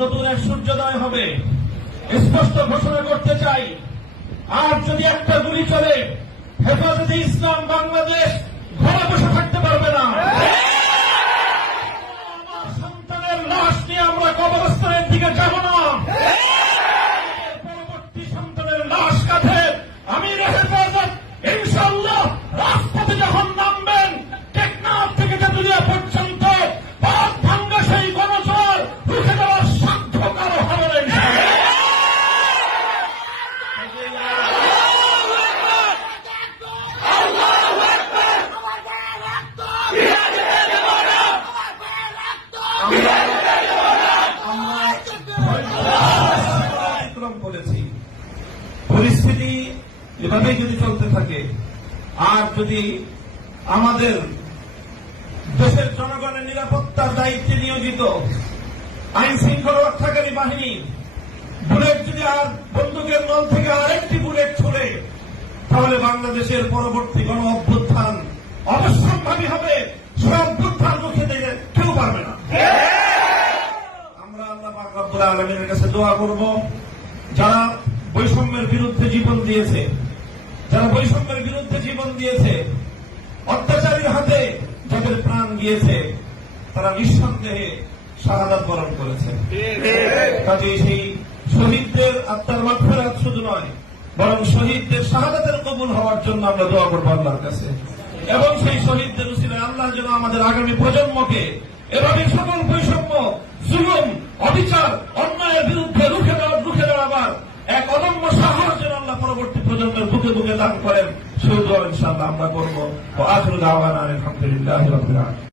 নতুন এক সূর্যোদয় হবে স্পষ্ট ঘোষণা করতে চাই। আর যদি একটা গুলি চলে, হেফাজতে ইসলাম বাংলাদেশ ঘরে বসে থাকতে পারবে না। আমার সন্তানের লাশ নিয়ে আমরা কবরস্থানের দিকে যাব না। পরবর্তী সন্তানের লাশ কাঁধে আমির হেফাজত ইনশাআল্লাহ রাজপথে যখন নামবেন, টেকনাফ থেকে তেঁতুলিয়া পর্যন্ত পথ ভাঙ্গা সেই গণজোয়ার রুখে দেওয়ার সাধ্য কারো হবে না। করেছি পরিস্থিতি এভাবেই যদি চলতে থাকে, আর যদি আমাদের দেশের জনগণের নিরাপত্তার দায়িত্বে নিয়োজিত আইন শৃঙ্খলা রক্ষাকারী বাহিনী বুলেট যদি আর বন্দুকের নল থেকে আরেকটি বুলেট ছুড়ে, তাহলে বাংলাদেশের পরবর্তী গণ অভ্যুত্থান অবশ্যম্ভাবী হবে। সে অভ্যুত্থান রুখে দিতে কেউ পারবে না। আমরা আল্লাহ পাক রব্বুল আলামিনের কাছে দোয়া করব, যারা বৈষম্যের বিরুদ্ধে জীবন দিয়েছে, অত্যাচারীর হাতে যাদের প্রাণ গিয়েছে, তারা নিঃসন্দেহে শাহাদাত বরণ করেছে। কাজে সেই শহীদদের আত্মার মাগফিরাত শুধু নয়, বরং শহীদদের শাহাদাতের কবুল হওয়ার জন্য আমরা দোয়া করবো আল্লাহর কাছে। এবং সেই শহীদদের উসিলায় আল্লাহ যেন আমাদের আগামী প্রজন্মকে এভাবে সকল বৈষম্য, জুলুম, অবিচার, অন্যায়ের বিরুদ্ধে রুখে দেওয়ার এক অদম্য সাহস যেন আল্লাহ পরবর্তী প্রজন্মের বুকে বুকে দান করেন, সেই দোয়া ইনশাআল্লাহ আমরা করবো। আখিরু দাওয়ানা আলহামদুলিল্লাহি রাব্বিল আলামিন।